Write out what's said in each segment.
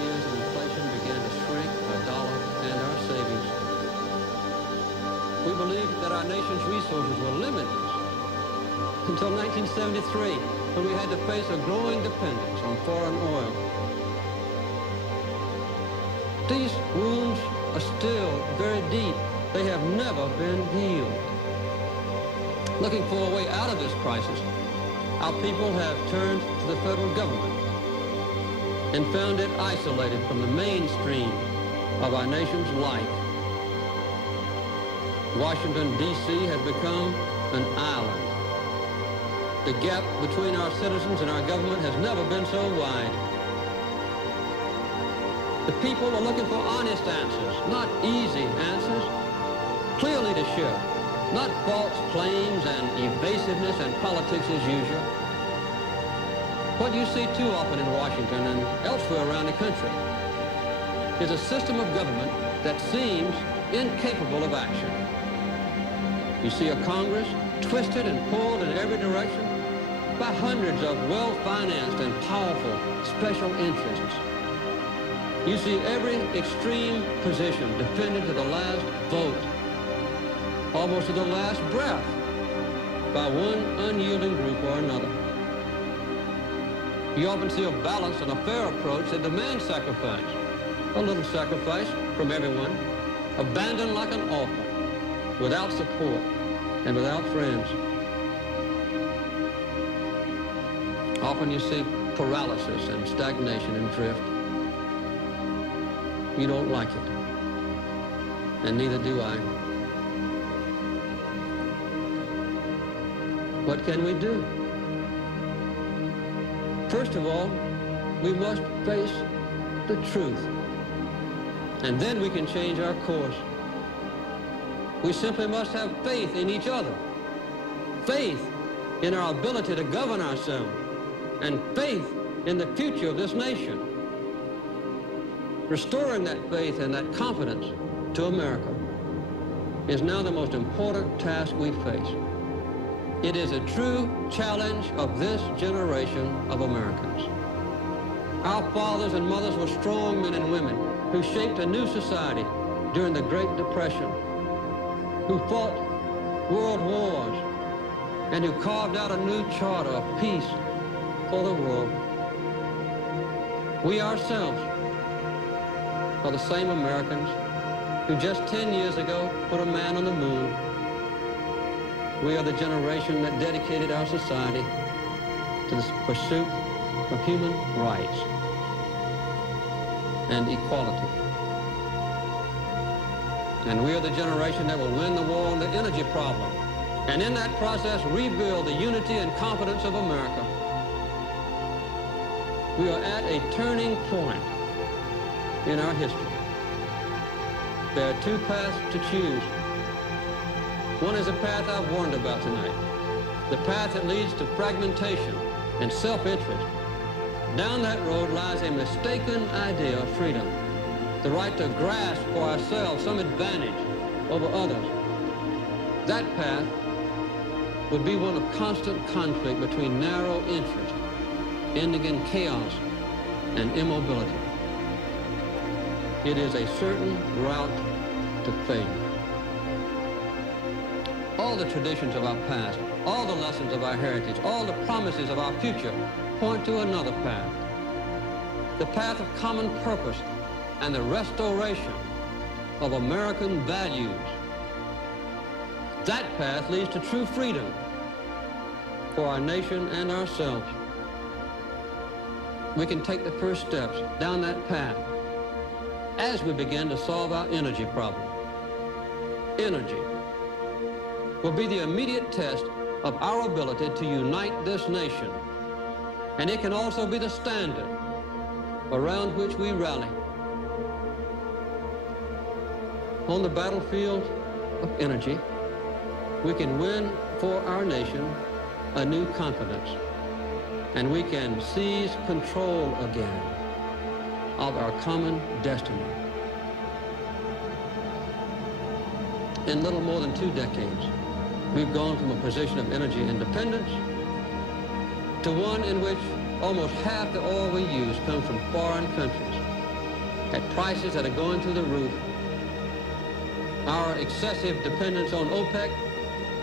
years of inflation began to shrink our dollar and our savings. We believed that our nation's resources were limitless until 1973, when we had to face a growing dependence on foreign oil. These wounds are still very deep. They have never been healed. Looking for a way out of this crisis, our people have turned to the federal government and found it isolated from the mainstream of our nation's life. Washington, D.C. has become an island. The gap between our citizens and our government has never been so wide. The people are looking for honest answers, not easy answers, clearly to show, not false claims and evasiveness and politics as usual. What you see too often in Washington and elsewhere around the country is a system of government that seems incapable of action. You see a Congress twisted and pulled in every direction by hundreds of well-financed and powerful special interests. You see every extreme position defended to the last vote, almost to the last breath, by one unyielding group or another. You often see a balanced and a fair approach that demands sacrifice, a little sacrifice from everyone, abandoned like an orphan, without support and without friends. Often you see paralysis and stagnation and drift. You don't like it, and neither do I. What can we do? First of all, we must face the truth, and then we can change our course. We simply must have faith in each other, faith in our ability to govern ourselves, and faith in the future of this nation. Restoring that faith and that confidence to America is now the most important task we face. It is a true challenge of this generation of Americans. Our fathers and mothers were strong men and women who shaped a new society during the Great Depression, who fought world wars, and who carved out a new charter of peace for the world. We ourselves are the same Americans who just 10 years ago put a man on the moon. We are the generation that dedicated our society to the pursuit of human rights and equality. And we are the generation that will win the war on the energy problem, and in that process rebuild the unity and confidence of America. We are at a turning point in our history. There are two paths to choose. One is a path I've warned about tonight, the path that leads to fragmentation and self-interest. Down that road lies a mistaken idea of freedom, the right to grasp for ourselves some advantage over others. That path would be one of constant conflict between narrow interests, ending in chaos and immobility. It is a certain route to fame. All the traditions of our past, all the lessons of our heritage, all the promises of our future point to another path, the path of common purpose and the restoration of American values. That path leads to true freedom for our nation and ourselves. We can take the first steps down that path as we begin to solve our energy problem. Energy will be the immediate test of our ability to unite this nation, and it can also be the standard around which we rally. On the battlefield of energy, we can win for our nation a new confidence, and we can seize control again of our common destiny. In little more than 2 decades, we've gone from a position of energy independence to one in which almost half the oil we use comes from foreign countries. at prices that are going through the roof. Our excessive dependence on OPEC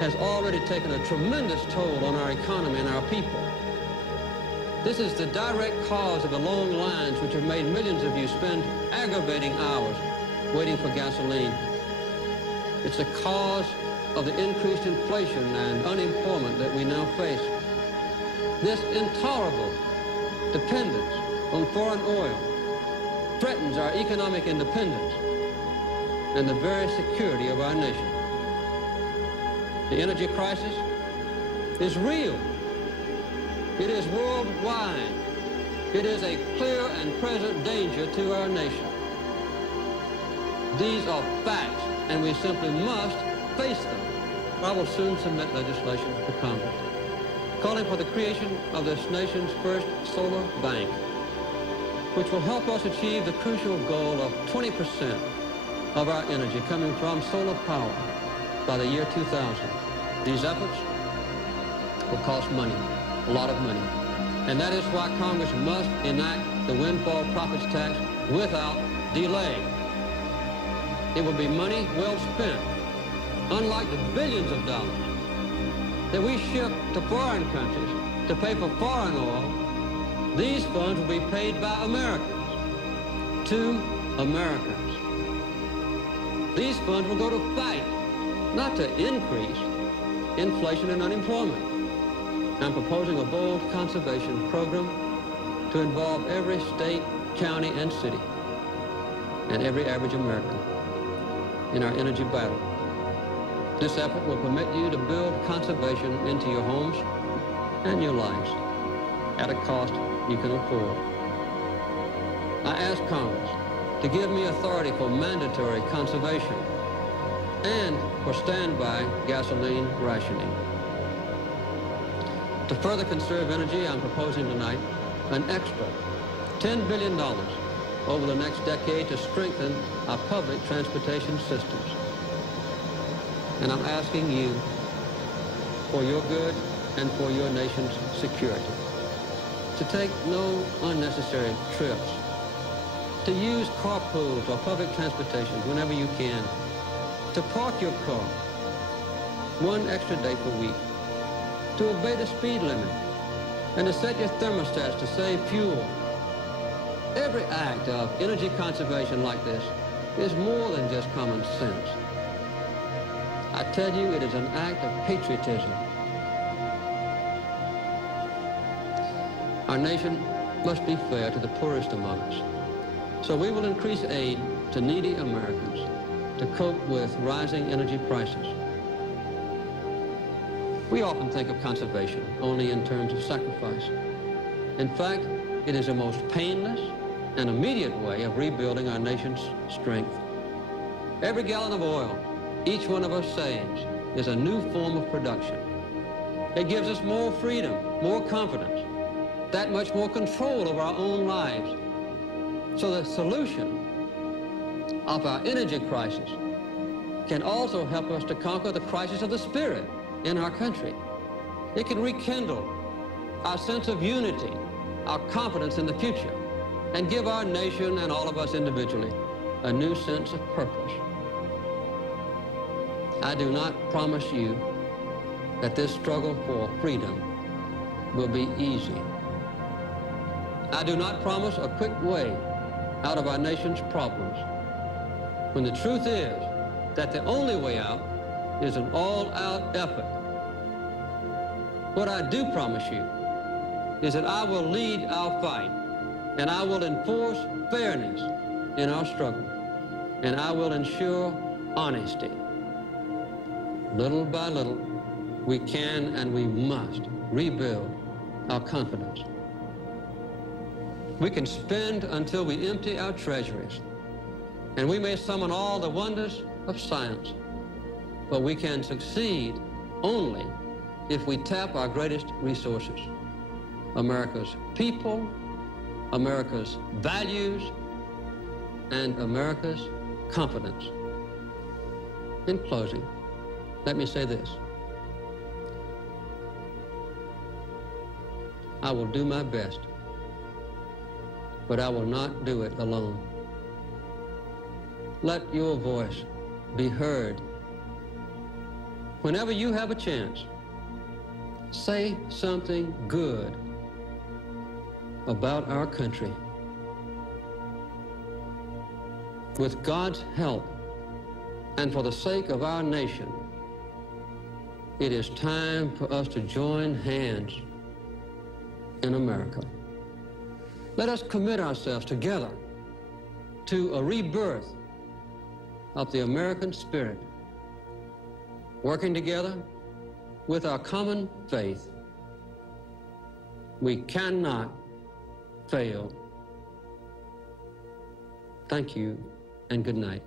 has already taken a tremendous toll on our economy and our people. This is the direct cause of the long lines which have made millions of you spend aggravating hours waiting for gasoline. It's the cause of the increased inflation and unemployment that we now face. This intolerable dependence on foreign oil threatens our economic independence and the very security of our nation. The energy crisis is real. It is worldwide. It is a clear and present danger to our nation. These are facts, and we simply must face them. I will soon submit legislation to Congress calling for the creation of this nation's first solar bank, which will help us achieve the crucial goal of 20% of our energy coming from solar power by the year 2000. These efforts will cost money, a lot of money. And that is why Congress must enact the windfall profits tax without delay. It will be money well spent, unlike the billions of dollars that we ship to foreign countries to pay for foreign oil. These funds will be paid by Americans to Americans. These funds will go to fight, not to increase inflation and unemployment. I'm proposing a bold conservation program to involve every state, county, and city, and every average American in our energy battle. This effort will permit you to build conservation into your homes and your lives at a cost you can afford. I ask Congress to give me authority for mandatory conservation and for standby gasoline rationing. To further conserve energy, I'm proposing tonight an extra $10 billion over the next decade to strengthen our public transportation systems. And I'm asking you, for your good and for your nation's security, to take no unnecessary trips, to use carpools or public transportation whenever you can, to park your car one extra day per week, to obey the speed limit, and to set your thermostats to save fuel. Every act of energy conservation like this is more than just common sense. I tell you, it is an act of patriotism. Our nation must be fair to the poorest among us. So we will increase aid to needy Americans to cope with rising energy prices. We often think of conservation only in terms of sacrifice. In fact, it is the most painless and immediate way of rebuilding our nation's strength. Every gallon of oil each one of us saves is a new form of production. It gives us more freedom, more confidence, that much more control of our own lives. So the solution of our energy crisis can also help us to conquer the crisis of the spirit in our country. It can rekindle our sense of unity, our confidence in the future, and give our nation and all of us individually a new sense of purpose. I do not promise you that this struggle for freedom will be easy. I do not promise a quick way out of our nation's problems, when the truth is that the only way out is an all-out effort. What I do promise you is that I will lead our fight, and I will enforce fairness in our struggle, and I will ensure honesty. Little by little, we can and we must rebuild our confidence. We can spend until we empty our treasuries, and we may summon all the wonders of science, but we can succeed only if we tap our greatest resources: America's people, America's values, and America's confidence. In closing, let me say this. I will do my best, but I will not do it alone. let your voice be heard. Whenever you have a chance, say something good about our country. With God's help and for the sake of our nation, it is time for us to join hands in America. Let us commit ourselves together to a rebirth of the American spirit, working together with our common faith. We cannot fail. Thank you and good night.